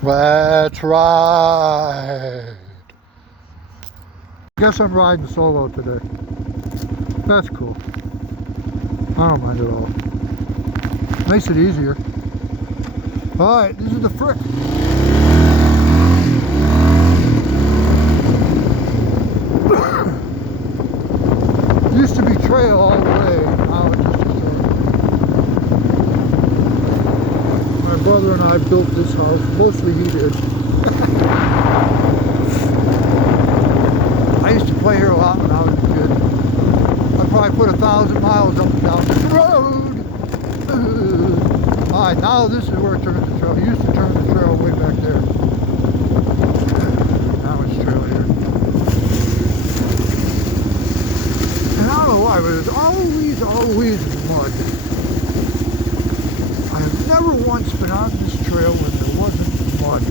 Let's ride. Guess I'm riding solo today. That's cool. I don't mind at all. Makes it easier. Alright, this is the frick. Used to be trail all the way, now it's just a trail. My brother and I built this house, mostly he did. I used to play here a lot when I was a kid. I probably put 1,000 miles up and down this road. Alright, now this is where it turns the trail. It used to turn the trail way back there. Now it's trail here. And I don't know why, but it's always mud. I've never once been on this trail when there wasn't mud.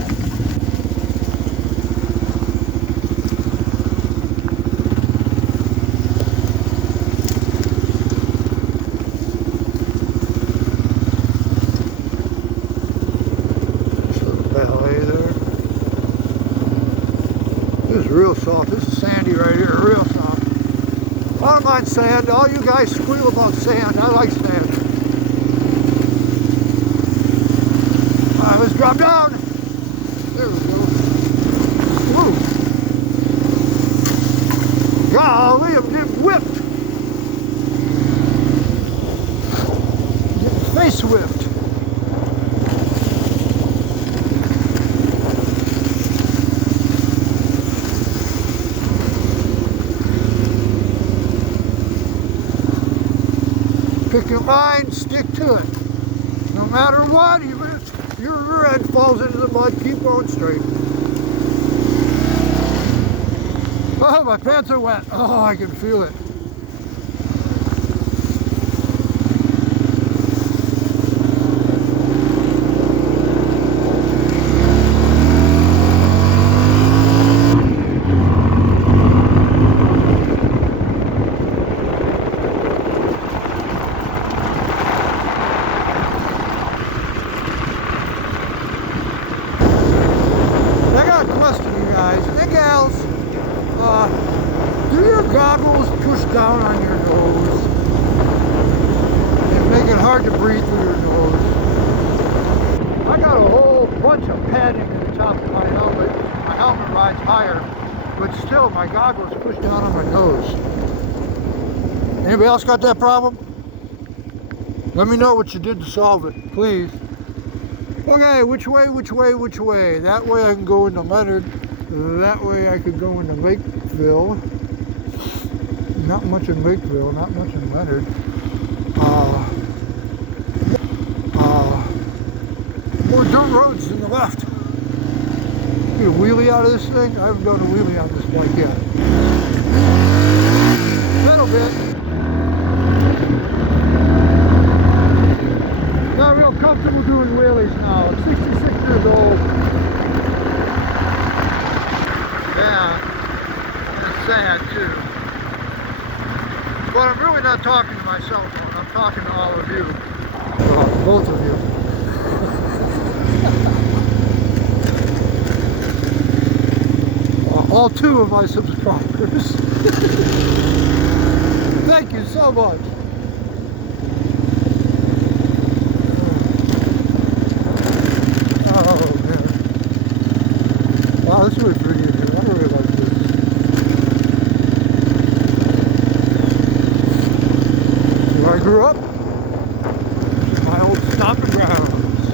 This is real soft. This is sandy right here, real soft. I don't mind sand. All you guys squeal about sand. I like sand. Alright, let's drop down. There we go. Whoa. Golly, I'm getting whipped. I'm getting face whipped. Pick your line, stick to it. No matter what, even if your rear end falls into the mud, keep going straight. Oh, my pants are wet. Oh, I can feel it. Guys and gals, do your goggles push down on your nose and make it hard to breathe through your nose? I got a whole bunch of padding at the top of my helmet. My helmet rides higher, but still my goggles push down on my nose. Anybody else got that problem? Let me know what you did to solve it, please. Okay, which way? That way I can go into Leonard. That way I could go into Lakeville. Not much in Lakeville, not much in Leonard. More dirt roads to the left. Get a wheelie out of this thing? I haven't done a wheelie on this bike yet. A little bit. Not real comfortable doing wheelies now. I'm 66 years old. Yeah, it's sad too. But I'm really not talking to my cell phone. I'm talking to all of you. Well, both of you. All 2 of my subscribers. Thank you so much. Oh man. Wow, this is really pretty in here. I really like this. Where I grew up. My old stomping grounds.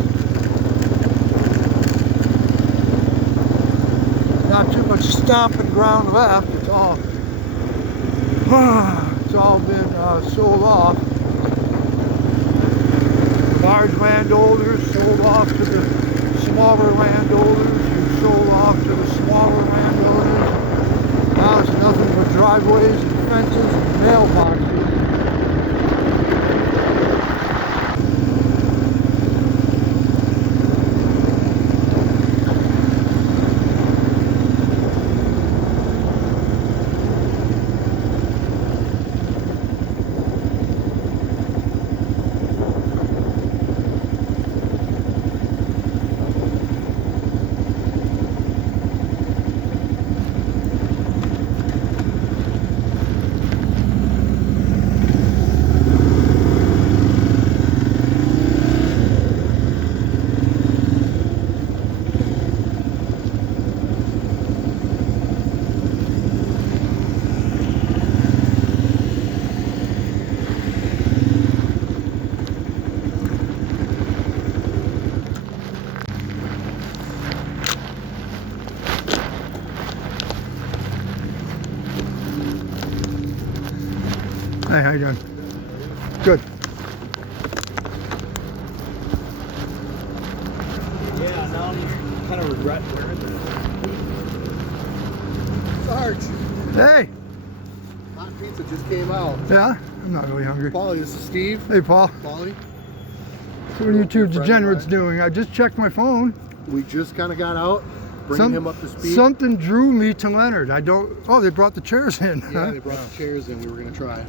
Not too much stomping ground left. It's all been sold off. The large landowners sold off to the smaller landowners, who sold off to the smaller landowners. Now it's nothing but driveways and fences and mailboxes. Hey, how you doing? Good. Yeah, now I'm kind of regret wearing it. Sarge. Hey. Hot pizza just came out. Yeah? I'm not really hungry. Paulie, this is Steve. Hey, Paul. Paulie. So what are you two degenerates doing? I just checked my phone. We just kind of got out, bringing him up to speed. Something drew me to Leonard. Oh, they brought the chairs in. Yeah, huh? they brought the chairs in. We were going to try.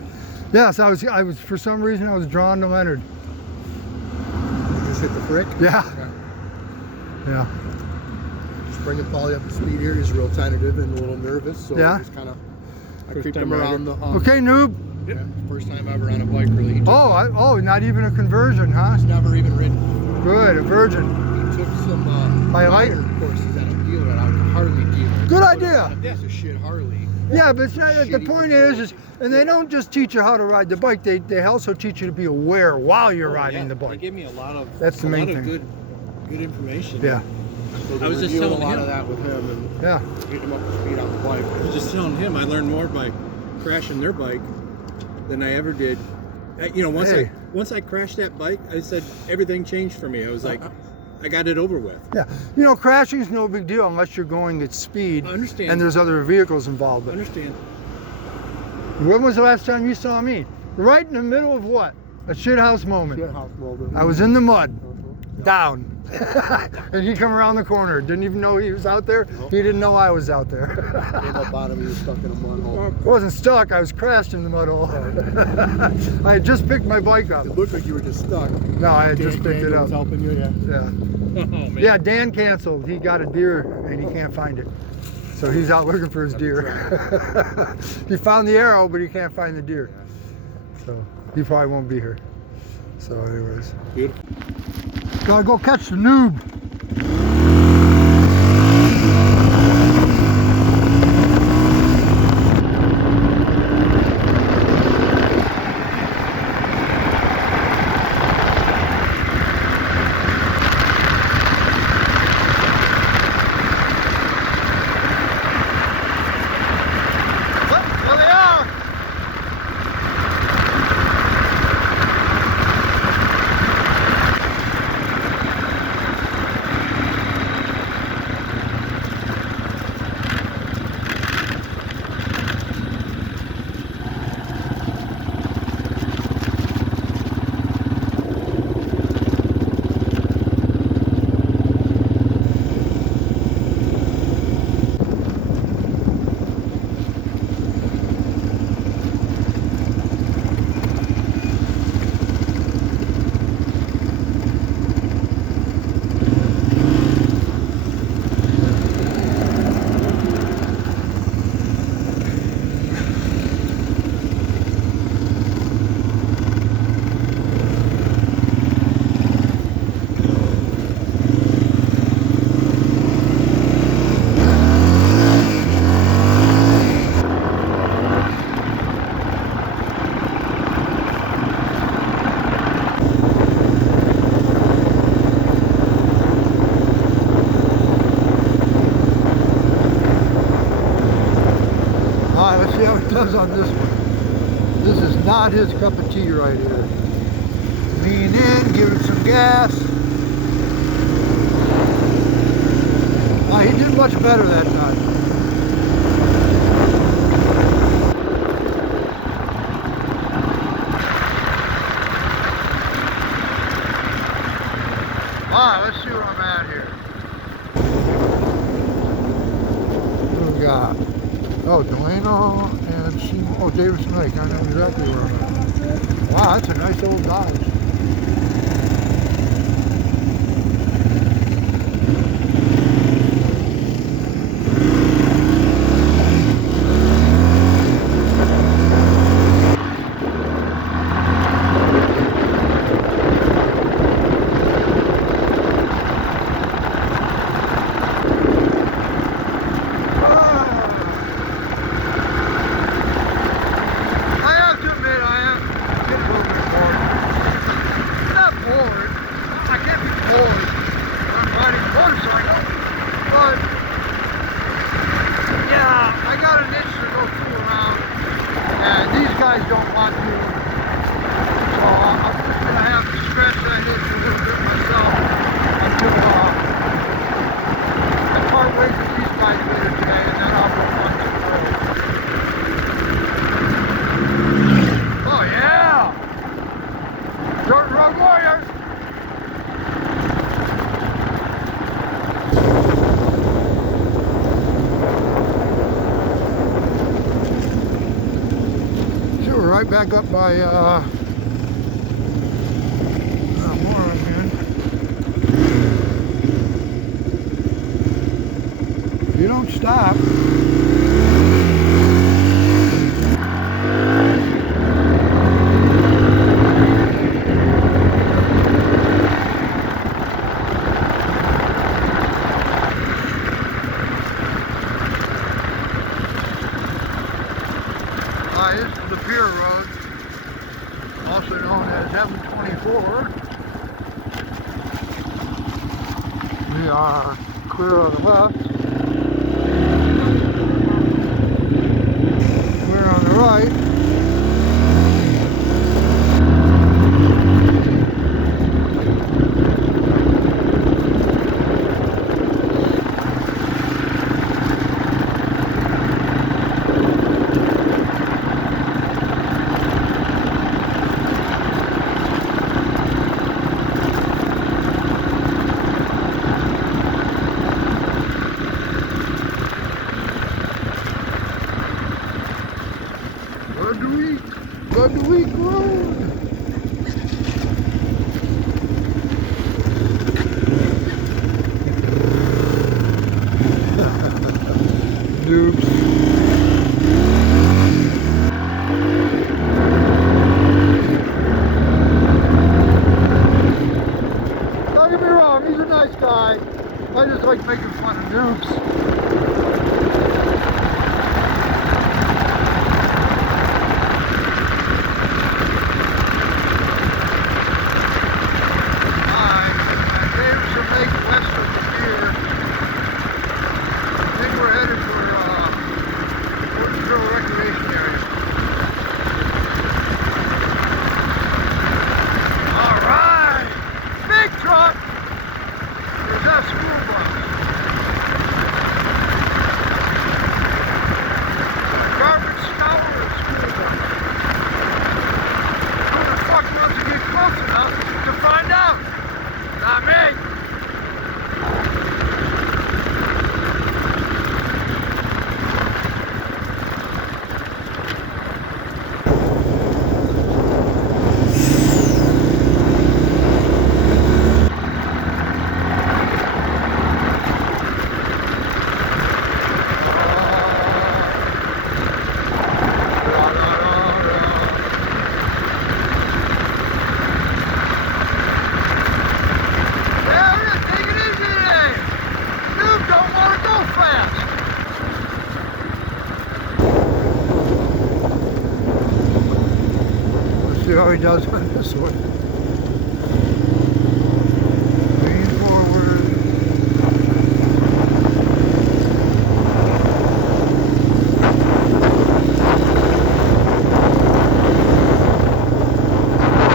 Yes, I was, for some reason, I was drawn to Leonard. You just hit the frick? Yeah. Yeah. Just bringing Paulie up to speed here. He's real tentative and a little nervous. So yeah. just kind of, I creeped him around the... okay, noob. Yeah, first time ever on a bike, really. Oh, not even a conversion, huh? He's never even ridden. Good, a virgin. He took some rider courses at a dealer, at a Harley dealer. Good idea. A piece of shit Harley. Yeah, but it's not, the point is, and they don't just teach you how to ride the bike, they also teach you to be aware while you're riding the bike. They gave me a lot of, that's the main thing. Good information. Yeah. So I was just telling a lot of that with him and yeah, get him up to speed on the bike. I was just telling him I learned more by crashing their bike than I ever did. You know, once I crashed that bike, I said everything changed for me. I was like, I got it over with. Yeah, you know, crashing is no big deal unless you're going at speed. I understand. And there's other vehicles involved. I understand. When was the last time you saw me? Right in the middle of what? A shithouse moment. Shithouse moment. I was in the mud, down. And he come around the corner. Didn't even know he was out there. Nope. He didn't know I was out there. Came up on him, he was stuck in a mud hole. I wasn't stuck, I was crashed in the mud hole. I had just picked my bike up. It looked like you were just stuck. No, I had just picked it up. Was helping you, yeah. Yeah. Oh, man. Yeah, Dan canceled. He got a deer and he can't find it. So he's out looking for his deer. He found the arrow, but he can't find the deer. So he probably won't be here. So anyways. Beautiful. Gotta go catch the noob. Does on this one. This is not his cup of tea right here. Lean in, give it some gas. Oh, he did much better that time. Alright, let's see where I'm at here. What do we got? Oh, Delano and Seymour. Oh, Davis Lake. I know exactly where I'm at. Wow, that's a nice old Dodge. back up by more again. You don't stop. This is the Pier Road, also known as M24. We are clear on the left. Clear on the right. Week Road. Noobs. Don't get me wrong, he's a nice guy. I just like making fun of noobs. See how he does on this one. Lean forward.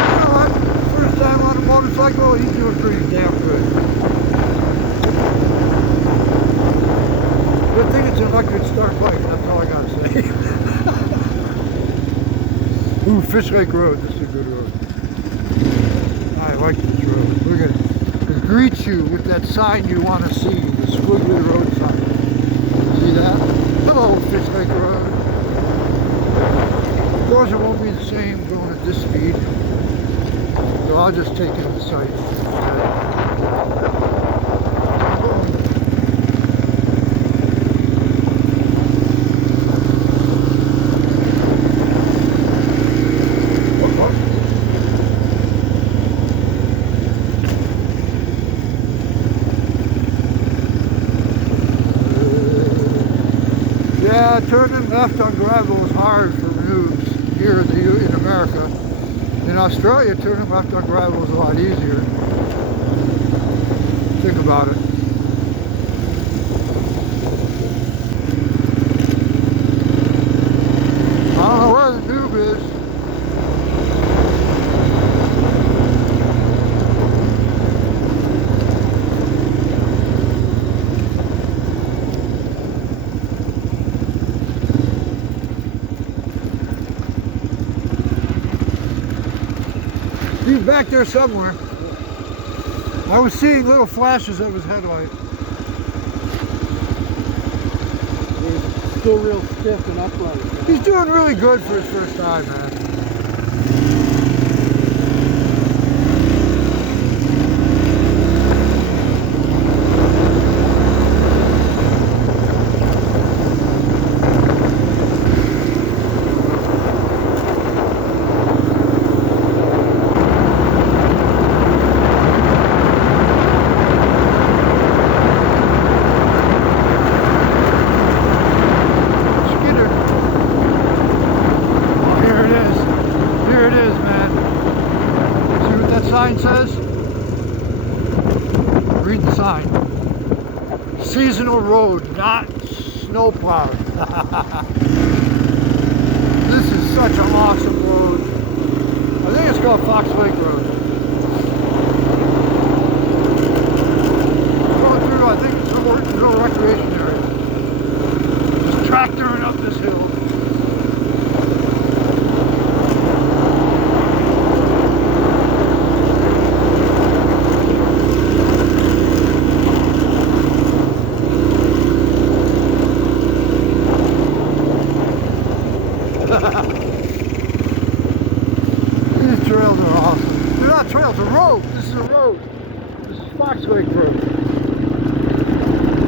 You know what? First time on a motorcycle, he's doing pretty damn good. Good thing it's an electric start bike, that's all I gotta say. Ooh, Fish Lake Road, this is a good road. I like this road. Look at it. It greets you with that sign you want to see, the squiggly road sign. See that? Hello, Fish Lake Road. Of course, it won't be the same going at this speed. So I'll just take in the sight. Yeah, turning left on gravel is hard for noobs here in America. In Australia, turning left on gravel is a lot easier. Think about it. I don't know where the noob is. He's back there somewhere. I was seeing little flashes of his headlight. He's still real stiff and upright. He's doing really good for his first time, man. seasonal road, not snowplowed. This is such an awesome road. I think it's called Fox Lake Road. Going through, I think it's a little recreation area. Just tractoring up this hill. These trails are awesome. They're not trails, a road. This is a road. This is Fox Lake Road.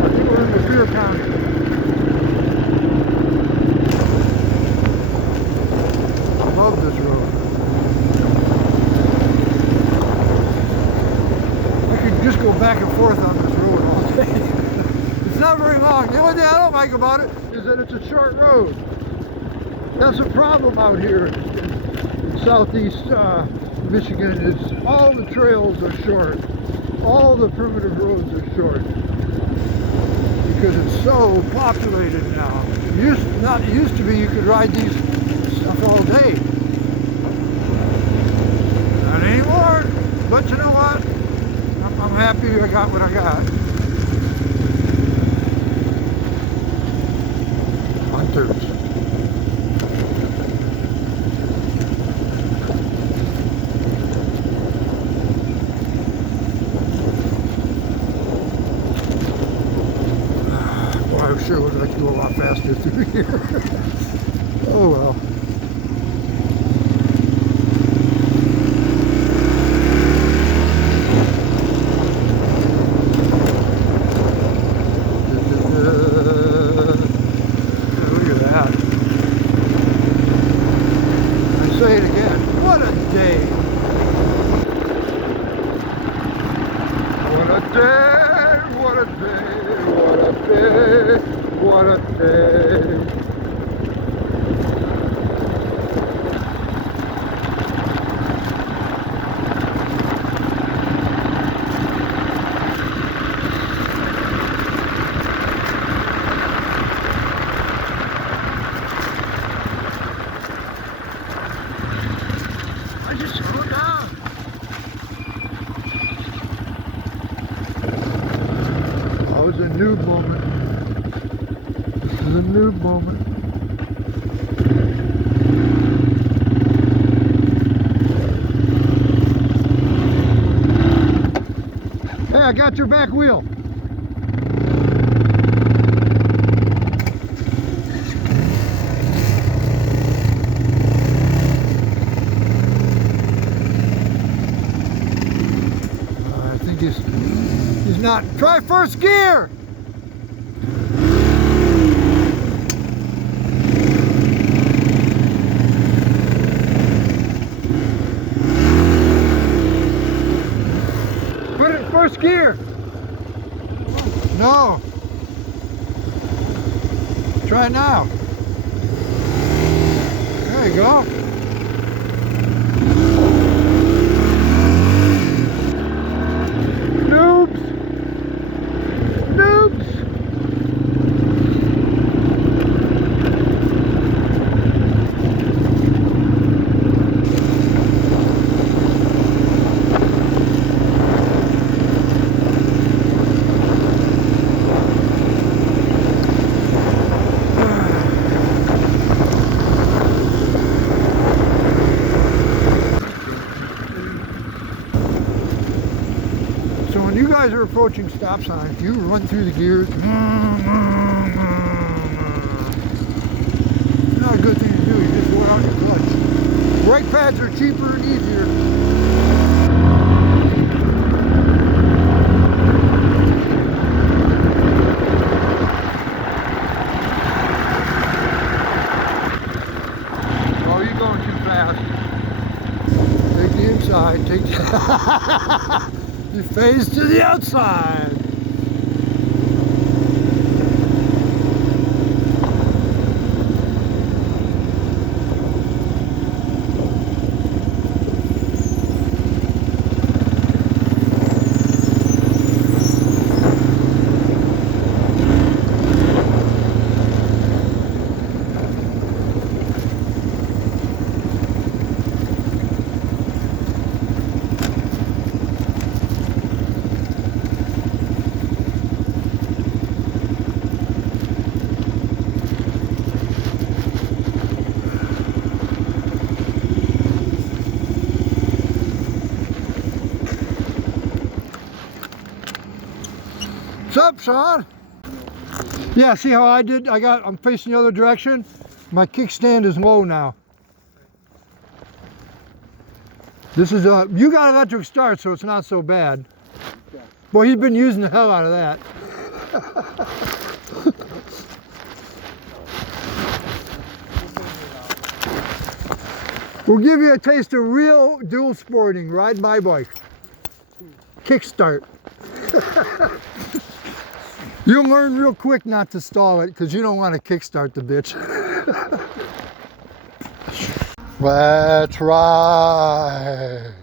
I think we're in Revere County. I love this road. I could just go back and forth on this road all day. It's not very long. The only thing I don't like about it is that it's a short road. That's a problem out here in southeast Michigan, is all the trails are short. All the primitive roads are short. Because it's so populated now. It used to be you could ride these stuff all day. Not anymore. But you know what? I'm happy I got what I got. Hunters. I sure would like to go a lot faster through here. Oh well. Look at that. I say it again. What a day. What a day. What a day. What a day. What a day. I just slowed down. That was a noob moment. This is a noob moment. Hey, I got your back wheel. I think he's not. Try first gear. First gear. No. Try it now. There you go. Noobs. Noobs. So when you guys are approaching stop signs, you run through the gears. Not a good thing to do. You just go out your clutch. Brake pads are cheaper and easier. Oh, you're going too fast. Take the inside. Take the you phase to the outside. What's up, Sean? Yeah, see how I did? I'm facing the other direction. My kickstand is low now. This is you got electric start, so it's not so bad. Boy, he's been using the hell out of that. We'll give you a taste of real dual sporting. Ride my bike. Kickstart. You'll learn real quick not to stall it because you don't want to kickstart the bitch. Let's ride.